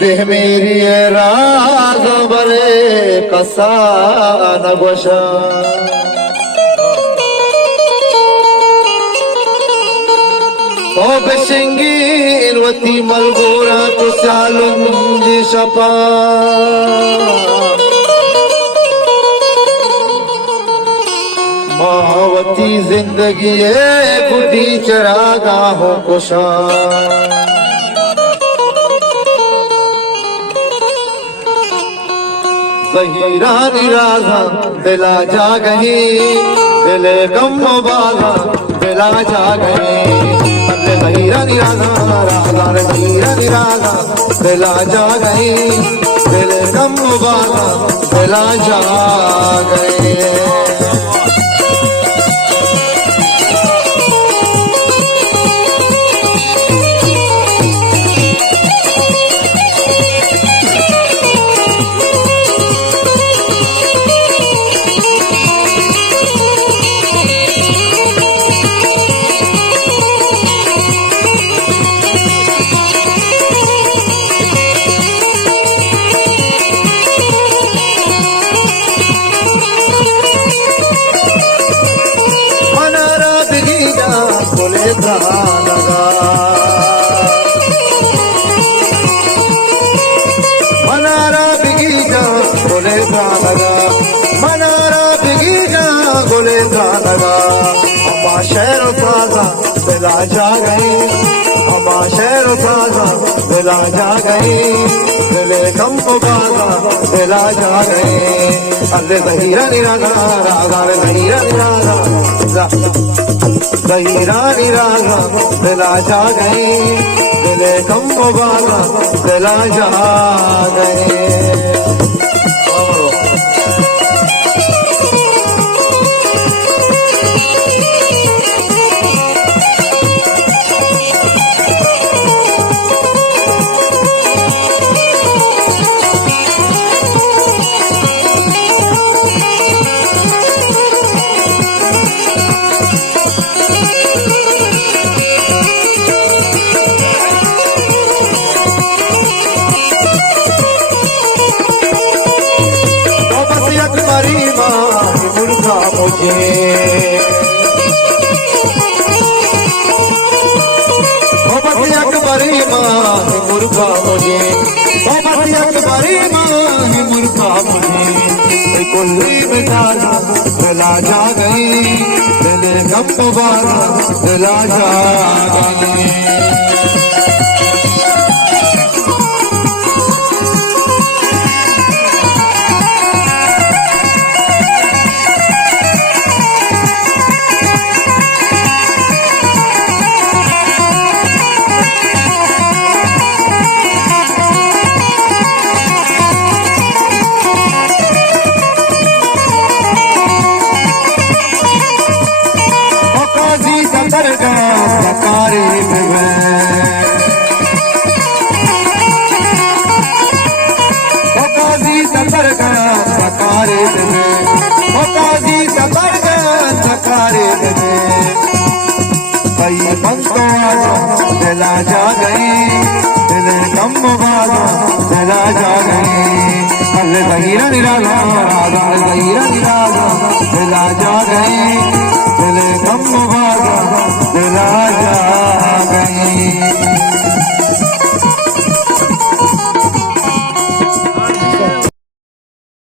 देह मेरी राज बरे कसा नगोशा ओ बेशंगीर वती मलगोरा तो सालुंजी शपा मावती जिंदगी बुद्धि चरागाहों को ज़हीरा निराज़ा दिला जा गई दिले गम बाज़ा दिला जा गई ज़हीरा निराज़ा राज़ा ज़हीरा निराज़ा दिला जा गई दिले गम बाज़ा दिला जा गई मनारा बिगीजा गोले लगा मनारा बिगीजा गोले लगा अम्मा शहर साजा दिला जा गई अम्मा शहर साजा दिला जा गई दिले कम बाजा दिला जा गई अल्ले ज़हीरा निराज़ा राज़ा ज़हीरा निराज़ा ज़हीरा निराज़ा दिला जा गई दिले कम बाजा दिला जा गई अकबरी माँ मुर्गा मुझे अकबरी माँ मुर्गा मुझे कुल्ली में डाला दिला जा गई दिले गम बारा दिला जा गई दिला जा गई दिले कम बाजा दिला जा गई अल्ले ज़हीरा निराज़ा राज़ा ज़हीरा निराज़ा दिला जा गई दिले कम बाजा दिला जा